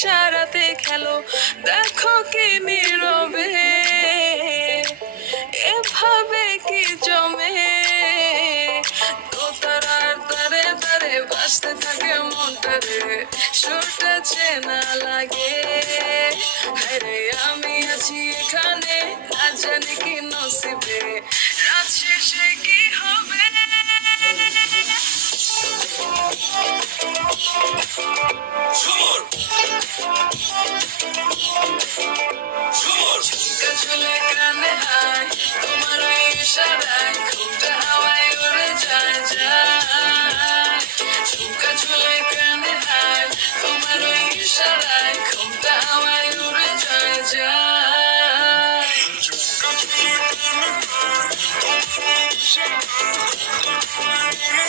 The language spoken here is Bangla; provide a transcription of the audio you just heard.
ইশারাতে খেলো, দেখো কি নীরবে এভাবে কি জমে দোতারার তারে তারে বাজতে থাকে মনটা রে, সুরটা চেনা লাগে। আরে আমি আছি এখানে, না জানি কি নসিবে, রাত শেষে কি হবে। ঝুমুর ঝুমুর ঝুমকা ঝুলে কানে হায়, তোমার ওই ইশারায় ঘুমটা হাওয়ায় উড়ে যায় যায়। ঝুমকা ঝুলে কানে হায়, তোমার ওই ইশারায় ঘুমটা হাওয়ায় উড়ে যায় যায়। ঝুমকা ঝুলে কানে হায়, তোমার ওই ইশারায় ঘুমটা হাওয়ায় উড়ে যায় যায়।